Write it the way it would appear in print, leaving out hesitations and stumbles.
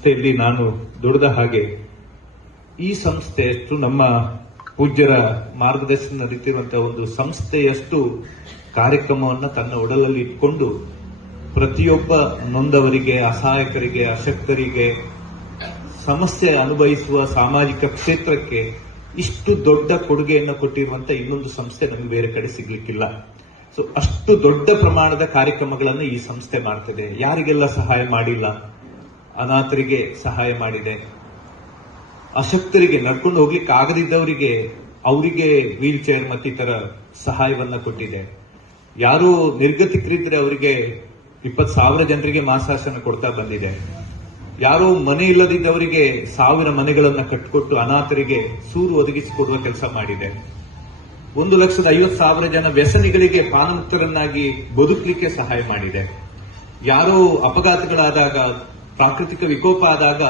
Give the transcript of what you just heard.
ಸಂಸ್ಥೆಯಲ್ಲಿ ನಾನು ದುಡಿದ ಹಾಗೆ ಈ ಸಂಸ್ಥೆಯಷ್ಟು ನಮ್ಮ ಪೂಜ್ಯರ ಮಾರ್ಗದರ್ಶನ ನಡೀತಿರುವಂತಹ ಒಂದು ಸಂಸ್ಥೆಯಷ್ಟು ಕಾರ್ಯಕ್ರಮವನ್ನು ತನ್ನ ಒಡಲಲ್ಲಿ ಇಟ್ಕೊಂಡು ಪ್ರತಿಯೊಬ್ಬ ನೊಂದವರಿಗೆ, ಅಸಹಾಯಕರಿಗೆ, ಅಶಕ್ತರಿಗೆ, ಸಮಸ್ಯೆ ಅನುಭವಿಸುವ ಸಾಮಾಜಿಕ ಕ್ಷೇತ್ರಕ್ಕೆ ಇಷ್ಟು ದೊಡ್ಡ ಕೊಡುಗೆಯನ್ನು ಕೊಟ್ಟಿರುವಂತ ಇನ್ನೊಂದು ಸಂಸ್ಥೆ ನಮಗೆ ಬೇರೆ ಕಡೆ ಸಿಗ್ಲಿಕ್ಕಿಲ್ಲ. ಸೊ ಅಷ್ಟು ದೊಡ್ಡ ಪ್ರಮಾಣದ ಕಾರ್ಯಕ್ರಮಗಳನ್ನು ಈ ಸಂಸ್ಥೆ ಮಾಡ್ತದೆ. ಯಾರಿಗೆಲ್ಲ ಸಹಾಯ ಮಾಡಿಲ್ಲ, ಅನಾಥರಿಗೆ ಸಹಾಯ ಮಾಡಿದೆ, ಅಶಕ್ತರಿಗೆ, ನಡ್ಕೊಂಡು ಹೋಗ್ಲಿಕ್ಕೆ ಆಗದಿದ್ದವರಿಗೆ ಅವರಿಗೆ ವೀಲ್ ಚೇರ್ ಮತ್ತಿತರ ಸಹಾಯವನ್ನ ಕೊಟ್ಟಿದೆ. ಯಾರು ನಿರ್ಗತಿಕರಿದ್ರೆ ಅವರಿಗೆ 20,000 ಜನರಿಗೆ ಮಾಸಾಶನ ಕೊಡ್ತಾ ಬಂದಿದೆ. ಯಾರೋ ಮನೆ ಇಲ್ಲದಿದ್ದವರಿಗೆ 1,000 ಮನೆಗಳನ್ನ ಕಟ್ಟಿಕೊಟ್ಟು ಅನಾಥರಿಗೆ ಸೂರು ಒದಗಿಸಿಕೊಡುವ ಕೆಲಸ ಮಾಡಿದೆ. 1,50,000 ಜನ ವ್ಯಸನಿಗಳಿಗೆ ಪಾನಮುಕ್ತರನ್ನಾಗಿ ಬದುಕಲಿಕ್ಕೆ ಸಹಾಯ ಮಾಡಿದೆ. ಯಾರೋ ಅಪಘಾತಗಳಾದಾಗ, ಪ್ರಾಕೃತಿಕ ವಿಕೋಪ ಆದಾಗ